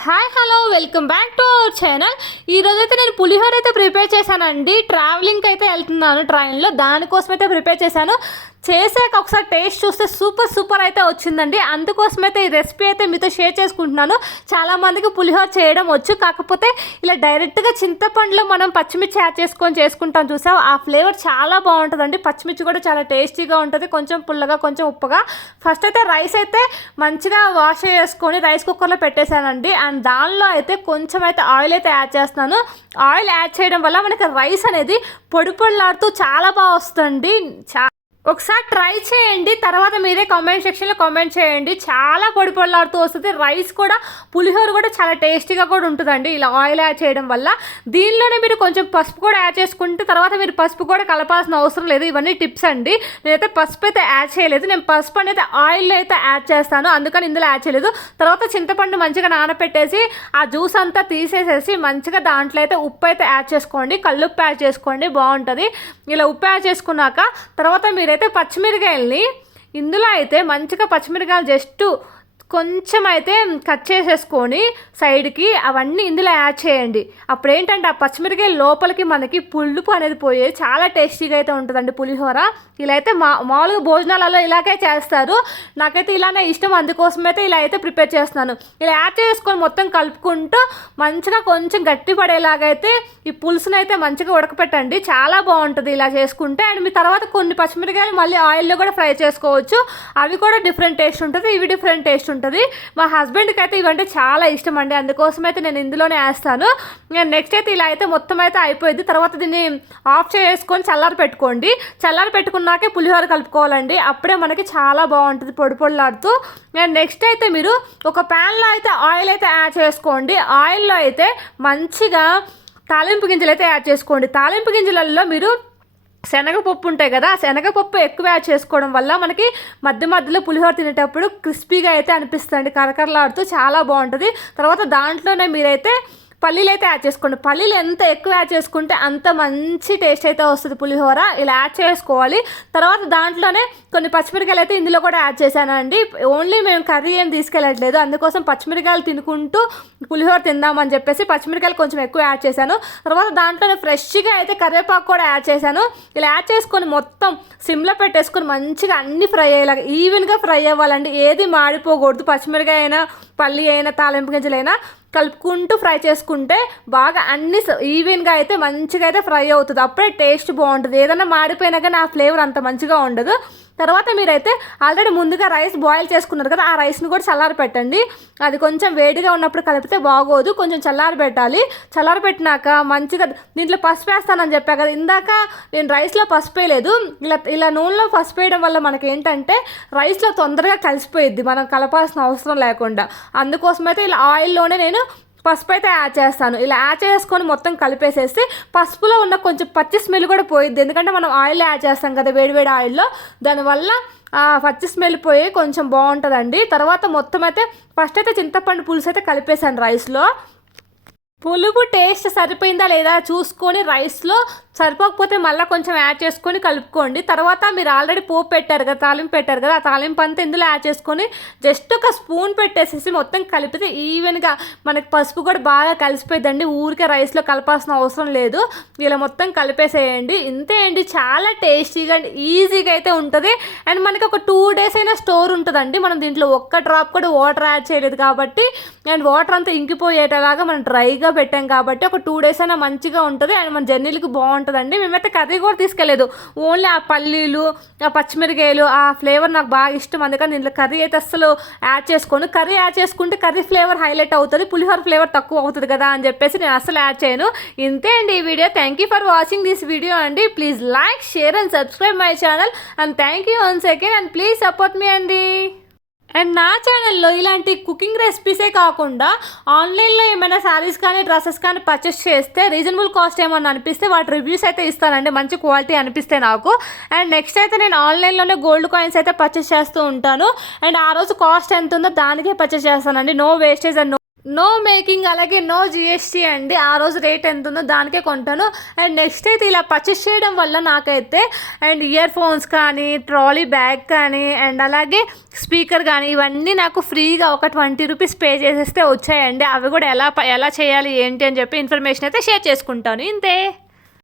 Hi hello welcome back to our channel. ఈరోజైతే నేను పులిహోర అయితే ప్రిపేర్ చేశానండి. ట్రావెలింగ్కి అయితే వెళ్తున్నాను ట్రైన్లో, దానికోసం అయితే ప్రిపేర్ చేశాను. చేసాక ఒకసారి టేస్ట్ చూస్తే సూపర్ అయితే వచ్చిందండి. అందుకోసమైతే ఈ రెసిపీ అయితే మీతో షేర్ చేసుకుంటున్నాను. చాలామందికి పులిహోర చేయడం వచ్చు, కాకపోతే ఇలా డైరెక్ట్గా చింతపండులో మనం పచ్చిమిర్చి యాడ్ చేసుకుంటాం చూసాం, ఆ ఫ్లేవర్ చాలా బాగుంటుందండి. పచ్చిమిర్చి కూడా చాలా టేస్టీగా ఉంటుంది, కొంచెం పుల్లగా కొంచెం ఉప్పుగా. ఫస్ట్ అయితే రైస్ అయితే మంచిగా వాష్ చేసుకొని రైస్ కుక్కర్లో పెట్టేశానండి. అండ్ దానిలో అయితే కొంచెం అయితే ఆయిల్ అయితే యాడ్ చేస్తున్నాను. ఆయిల్ యాడ్ చేయడం వల్ల మనకి రైస్ అనేది పొడి పొడిలాడుతూ చాలా బాగా వస్తుంది. ఒకసారి ట్రై చేయండి, తర్వాత మీరే కామెంట్ సెక్షన్లో కామెంట్ చేయండి. చాలా పొడి పొడిలాడుతూ వస్తుంది. రైస్ కూడా పులిహోర కూడా చాలా టేస్టీగా కూడా ఉంటుందండి ఇలా ఆయిల్ యాడ్ చేయడం వల్ల. దీనిలోనే మీరు కొంచెం పసుపు కూడా యాడ్ చేసుకుంటే తర్వాత మీరు పసుపు కూడా కలపాల్సిన అవసరం లేదు. ఇవన్నీ టిప్స్ అండి. నేనైతే పసుపు అయితే యాడ్ చేయలేదు, నేను పసుపు అనేది ఆయిల్లో అయితే యాడ్ చేస్తాను, అందుకని ఇందులో యాడ్ చేయలేదు. తర్వాత చింతపండు మంచిగా నానబెట్టేసి ఆ జ్యూస్ అంతా తీసేసేసి మంచిగా దాంట్లో అయితే ఉప్పు అయితే యాడ్ చేసుకోండి, కల్లుప్పు యాడ్ చేసుకోండి, బాగుంటుంది. ఇలా ఉప్పు యాడ్ చేసుకున్నాక తర్వాత మీరు అయితే పచ్చిమిరకాయల్ని ఇందులో అయితే మంచిగా పచ్చిమిరకాయలు జస్ట్ కొంచెం అయితే కట్ చేసేసుకొని సైడ్కి అవన్నీ ఇందులో యాడ్ చేయండి. అప్పుడు ఏంటంటే ఆ పచ్చిమిరకాయ లోపలికి మనకి పులుపు అనేది పోయి చాలా టేస్టీగా అయితే ఉంటుందండి పులిహోర. ఇలా అయితే మామూలుగా భోజనాలలో ఇలాగే చేస్తారు, నాకైతే ఇలానే ఇష్టం, అందుకోసమైతే ఇలా అయితే ప్రిపేర్ చేస్తున్నాను. ఇలా యాడ్ చేసుకొని మొత్తం కలుపుకుంటూ మంచిగా కొంచెం గట్టి పడేలాగైతే ఈ పులుసును అయితే మంచిగా ఉడకపెట్టండి, చాలా బాగుంటుంది ఇలా చేసుకుంటే. అండ్ మీ తర్వాత కొన్ని పచ్చిమిరకాయలు మళ్ళీ ఆయిల్లో కూడా ఫ్రై చేసుకోవచ్చు, అవి కూడా డిఫరెంట్ టేస్ట్ ఉంటుంది, ఇవి డిఫరెంట్ టేస్ట్ ఉంటుంది. మా హస్బెండ్కి అయితే ఇవంటే చాలా ఇష్టం అండి, అందుకోసం అయితే నేను ఇందులోనే వేస్తాను. నెక్స్ట్ అయితే ఇలా అయితే మొత్తం అయితే అయిపోయింది. తర్వాత దీన్ని ఆఫ్ చేసుకొని చల్లారి పెట్టుకోండి. చల్లారి పెట్టుకున్నాకే పులిహోర కలుపుకోవాలండి, అప్పుడే మనకి చాలా బాగుంటుంది పొడి పొడిలాడుతూ. నెక్స్ట్ అయితే మీరు ఒక ప్యాన్లో అయితే ఆయిల్ అయితే యాడ్ చేసుకోండి. ఆయిల్లో అయితే మంచిగా తాలింపు గింజలు అయితే యాడ్ చేసుకోండి. తాలింపు గింజలలో మీరు శనగపప్పు ఉంటాయి కదా, శనగపప్పు ఎక్కువ యాడ్ చేసుకోవడం వల్ల మనకి మధ్య మధ్యలో పులిహోర తినేటప్పుడు క్రిస్పీగా అయితే అనిపిస్తుంది, కరకరలాడుతూ చాలా బాగుంటుంది. తర్వాత దాంట్లోనే మీరైతే పల్లీలు అయితే యాడ్ చేసుకోండి. పల్లీలు ఎంత ఎక్కువ యాడ్ చేసుకుంటే అంత మంచి టేస్ట్ అయితే వస్తుంది పులిహోర. ఇలా యాడ్ చేసుకోవాలి. తర్వాత దాంట్లోనే కొన్ని పచ్చిమిరకాయలు అయితే ఇందులో కూడా యాడ్ చేశానండి. ఓన్లీ మేము కర్రీ ఏం తీసుకెళ్ళట్లేదు, అందుకోసం పచ్చిమిరకాయలు తినుకుంటూ పులిహోర తిందామని చెప్పేసి పచ్చిమిరకాయలు కొంచెం ఎక్కువ యాడ్ చేశాను. తర్వాత దాంట్లోనే ఫ్రెష్గా అయితే కరివేపాకు కూడా యాడ్ చేశాను. ఇలా యాడ్ చేసుకొని మొత్తం సిమ్లో పెట్టేసుకొని మంచిగా అన్ని ఫ్రై అయ్యేలాగా ఈవెన్గా ఫ్రై అవ్వాలండి, ఏది మాడిపోకూడదు. పచ్చిమిరకాయ అయినా పల్లి అయినా తాలింపు గింజలైనా కలుపుకుంటూ ఫ్రై చేసుకుంటే బాగా అన్ని ఈవెన్గా అయితే మంచిగా అయితే ఫ్రై అవుతుంది, అప్పుడే టేస్ట్ బాగుంటుంది. ఏదైనా మాడిపోయినా కానీ ఆ ఫ్లేవర్ అంత మంచిగా ఉండదు. తర్వాత మీరైతే ఆల్రెడీ ముందుగా రైస్ బాయిల్ చేసుకున్నారు కదా, ఆ రైస్ని కూడా చల్లారి పెట్టండి. అది కొంచెం వేడిగా ఉన్నప్పుడు కలిపితే బాగోదు, కొంచెం చల్లారి పెట్టాలి. చల్లారి పెట్టినాక మంచిగా దీంట్లో పసుపు వేస్తానని చెప్పా కదా ఇందాక, నేను రైస్లో పసుపు వేయలేదు. ఇలా నూనెలో పసుపు వేయడం వల్ల మనకి ఏంటంటే రైస్లో తొందరగా కలిసిపోయిద్ది, మనం కలపాల్సిన అవసరం లేకుండా. అందుకోసమైతే ఇలా ఆయిల్లోనే నేను పసుపు అయితే యాడ్ చేస్తాను. ఇలా యాడ్ చేసుకొని మొత్తం కలిపేసేసి పసుపులో ఉన్న కొంచెం పచ్చి స్మెల్ కూడా పోయిద్ది, ఎందుకంటే మనం ఆయిల్ యాడ్ చేస్తాం కదా వేడివేడి ఆయిల్లో, దానివల్ల పచ్చి స్మెల్ పోయి కొంచెం బాగుంటుందండి. తర్వాత మొత్తం అయితే ఫస్ట్ అయితే చింతపండు పులుసు అయితే కలిపేసాను రైస్లో. పులుపు టేస్ట్ సరిపోయిందా లేదా చూసుకొని రైస్లో సరిపోకపోతే మళ్ళీ కొంచెం యాడ్ చేసుకొని కలుపుకోండి. తర్వాత మీరు ఆల్రెడీ పోపు పెట్టారు కదా, తాలింపు పెట్టారు కదా, ఆ తాలింపు అంతా ఇందులో యాడ్ చేసుకొని జస్ట్ ఒక స్పూన్ పెట్టేసేసి మొత్తం కలిపితే ఈవెన్గా మనకి పసుపు కూడా బాగా కలిసిపోయిందండి. ఊరికే రైస్లో కలపాల్సిన అవసరం లేదు, ఇలా మొత్తం కలిపేసేయండి. ఇంతే అండి, చాలా టేస్టీగా అండ్ ఈజీగా అయితే ఉంటుంది. అండ్ మనకి ఒక 2 days అయినా స్టోర్ ఉంటుందండి. మనం దీంట్లో ఒక్క డ్రాప్ కూడా వాటర్ యాడ్ చేయలేదు కాబట్టి, అండ్ వాటర్ అంతా ఇంకిపోయేటలాగా మనం డ్రైగా పెట్టాం కాబట్టి ఒక 2 days అయినా మంచిగా ఉంటుంది. అండ్ మన జర్నీలకు బాగుంటుందండి. మేమైతే కర్రీ కూడా తీసుకెళ్ళలేదు, ఓన్లీ ఆ పల్లీలు ఆ పచ్చిమిరకాయలు ఆ ఫ్లేవర్ నాకు బాగా ఇష్టం, అందుకని దీంట్లో కర్రీ అయితే అస్సలు యాడ్ చేసుకోను. కర్రీ యాడ్ చేసుకుంటే కర్రీ ఫ్లేవర్ హైలైట్ అవుతుంది, పులిహోర ఫ్లేవర్ తక్కువ అవుతుంది కదా అని చెప్పేసి నేను అస్సలు యాడ్ చేయను. ఇంతే అండి ఈ వీడియో. Thank you for watching this video అండి. Please like, share and subscribe my channel. And thank you once again and please support me అండి. అండ్ నా ఛానల్లో ఇలాంటి కుకింగ్ రెసిపీసే కాకుండా ఆన్లైన్లో ఏమైనా శారీస్ కానీ డ్రెస్సెస్ కానీ పర్చేస్ చేస్తే రీజనబుల్ కాస్ట్ ఏమన్నా అనిపిస్తే వాటి రివ్యూస్ అయితే ఇస్తానండి, మంచి క్వాలిటీ అనిపిస్తే నాకు. అండ్ నెక్స్ట్ అయితే నేను ఆన్లైన్లోనే గోల్డ్ కాయిన్స్ అయితే పర్చేస్ చేస్తూ ఉంటాను. అండ్ ఆ రోజు కాస్ట్ ఎంత ఉందో దానికే పర్చేస్ చేస్తానండి, no wastage and no making, అలాగే నో జిఎస్టీ అండి. ఆ రోజు రేట్ ఎంత ఉందో దానికే కొంటాను. అండ్ నెక్స్ట్ అయితే ఇలా పర్చేస్ చేయడం వల్ల నాకైతే అండ్ ఇయర్ ఫోన్స్ కానీ, ట్రాలీ బ్యాగ్ కానీ, అండ్ అలాగే స్పీకర్ కానీ ఇవన్నీ నాకు ఫ్రీగా ఒక 20 రూపీస్ పే చేసేస్తే వచ్చాయండి. అవి కూడా ఎలా చేయాలి ఏంటి అని చెప్పి ఇన్ఫర్మేషన్ అయితే షేర్ చేసుకుంటాను. ఇంతే.